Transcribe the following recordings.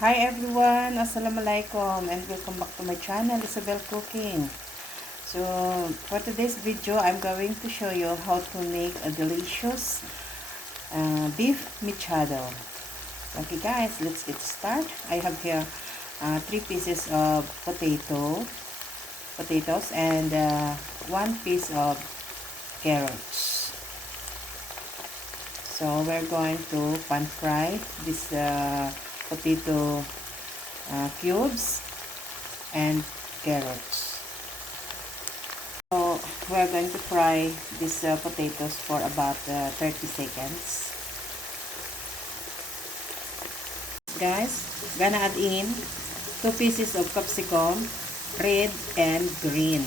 Hi everyone, Assalamualaikum and welcome back to my channel, Isabel Cooking. So, for today's video, I'm going to show you how to make a delicious beef mechado. Okay guys, let's get started. I have here 3 pieces of potatoes and 1 piece of carrots. So, we're going to pan fry this potato cubes and carrots. So we're going to fry these potatoes for about 30 seconds. Guys, gonna add in 2 pieces of capsicum, red and green.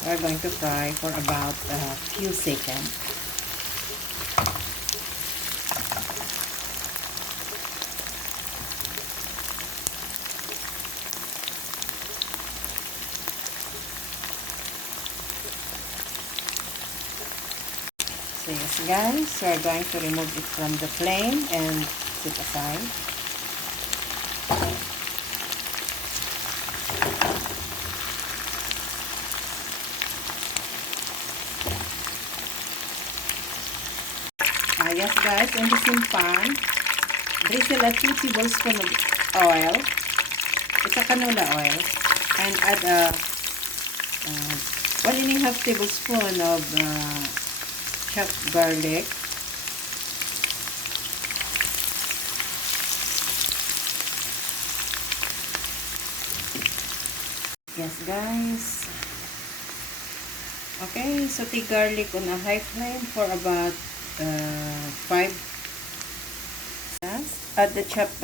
We're going to fry for about a few seconds. So yes guys, we're going to remove it from the flame and set aside. Yes guys, in the same pan, drizzle a 2 tablespoons of oil. It's a canola oil. And add a 1.5 tablespoon of chopped garlic. Yes guys. Okay, saute garlic on a high flame for about 5. Add the chopped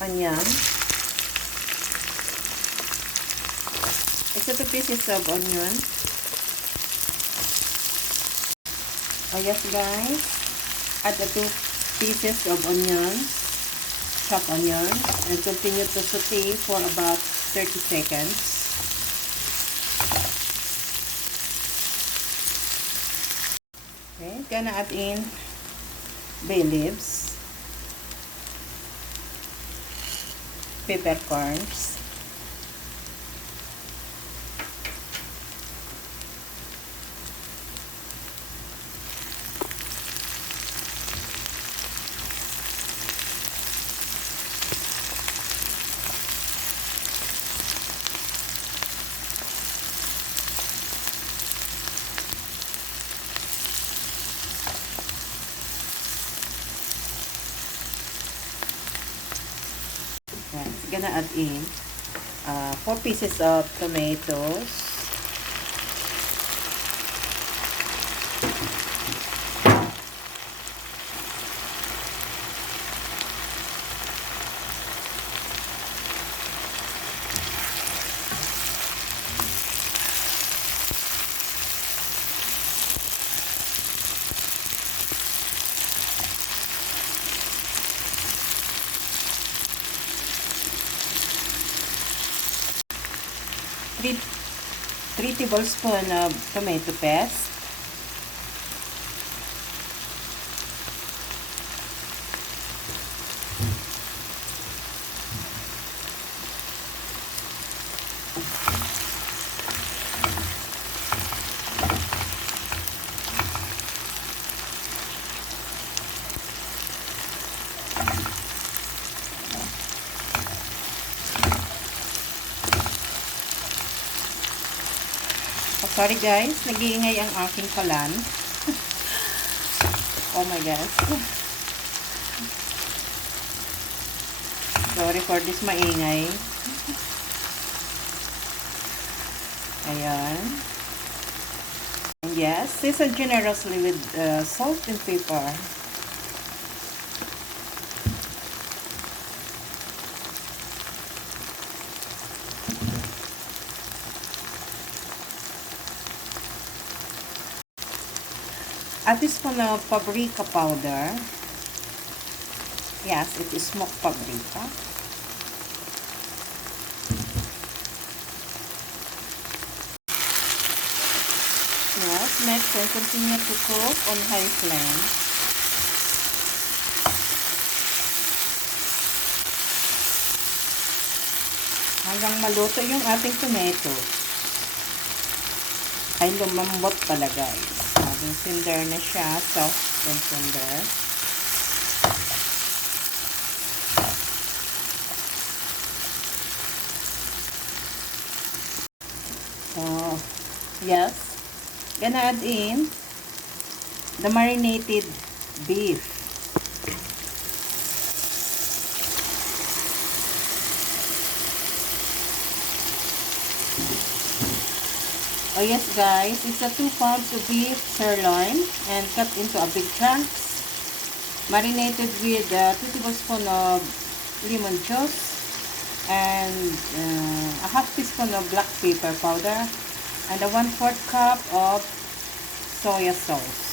onion. It's 2 pieces of onion. Oh yes guys, add the 2 pieces of onion, chopped onion, and continue to saute for about 30 seconds. Okay, gonna add in bay leaves, peppercorns, gonna add in 4 pieces of tomatoes, three tablespoons of tomato paste, sorry guys, nag-iingay ang aking kalan. Oh my gosh. Sorry for this maingay. Ayan. Yes, season generously with salt and pepper. At this one of paprika powder. Yes, it is smoked paprika. Yes, next and continue to cook on high flame. Hanggang maluto yung ating tomato. Ay lumambot pala guys. Maging tender na siya, soft and tender. So, yes, gonna add in the marinated beef. Oh yes guys, it's a 2 pounds of beef sirloin and cut into a big chunks. Marinated with 2 tablespoons of lemon juice and a half teaspoon of black pepper powder and a 1/4 cup of soy sauce.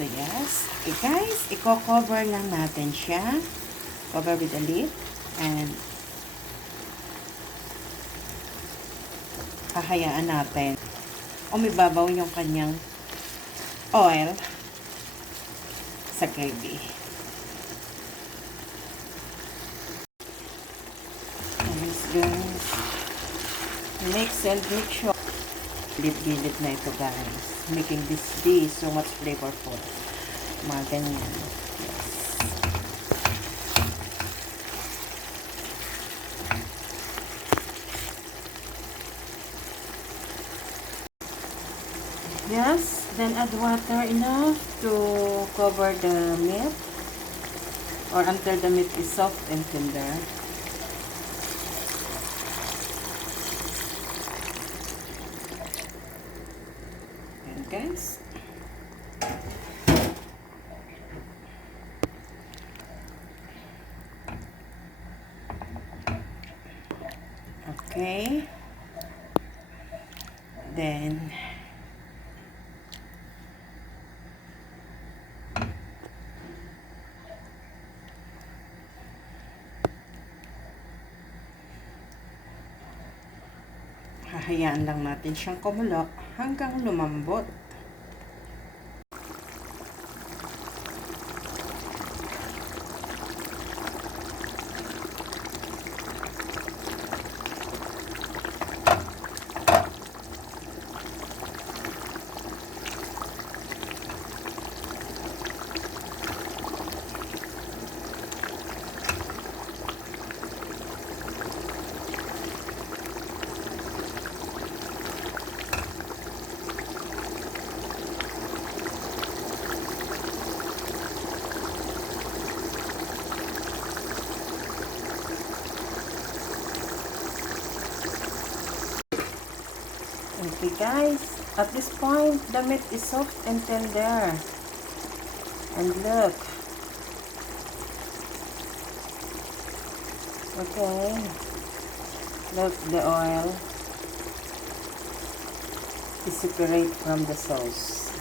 So yes, okay guys, i-cover lang natin siya. Cover with the lid and hahayaan natin umibabaw yung kanyang oil sa gravy. Yes guys, mix and make sure bilit-bilit na ito guys, making this dish so much flavorful. Mga ganyan. Yes, then add water enough to cover the meat or until the meat is soft and tender. And guys, okay, then hahayaan lang natin siyang kumulo hanggang lumambot. Okay guys, at this point the meat is soft and tender. And look. Okay. Look, the oil is separate from the sauce.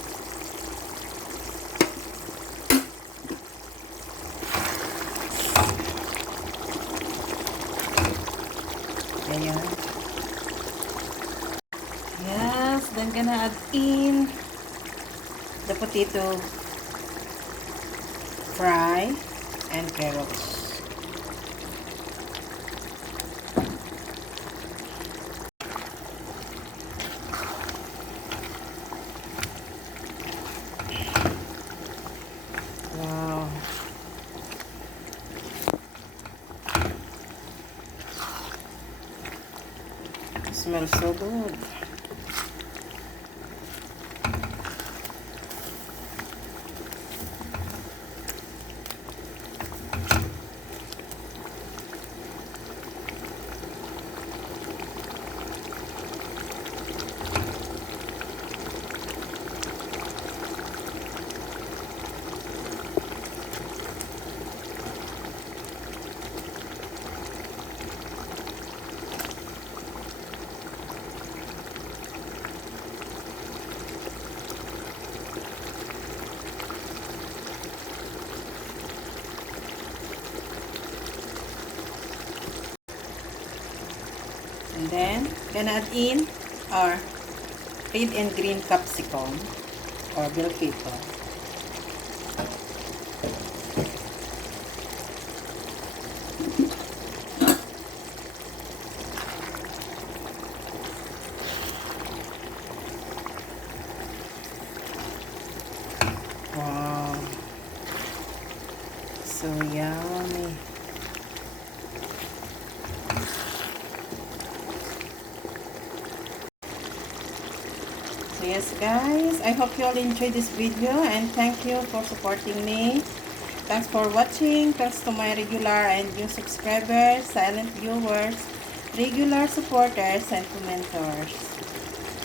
Ayan. Yes, then gonna add in the potato fry and carrots. smells so good. And then, gonna add in our red and green capsicum or bell pepper. Wow, so yummy. So yes guys, I hope you all enjoyed this video and thank you for supporting me. Thanks for watching. Thanks to my regular and new subscribers, silent viewers, regular supporters, and commenters.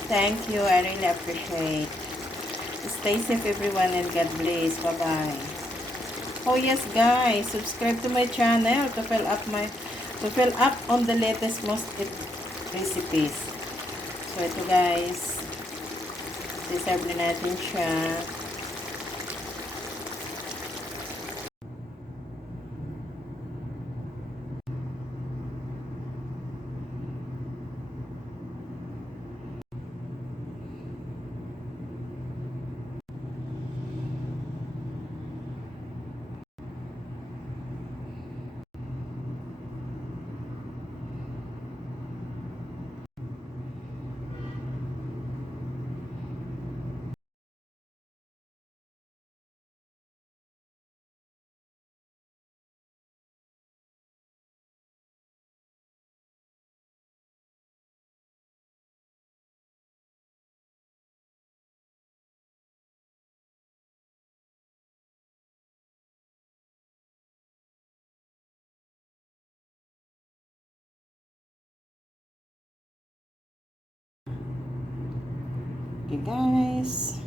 Thank you. I really appreciate. Stay safe everyone and God bless. Bye-bye. Oh yes guys, subscribe to my channel to fill up on the latest most recipes. So ito guys, deserve na natin siya. Okay guys.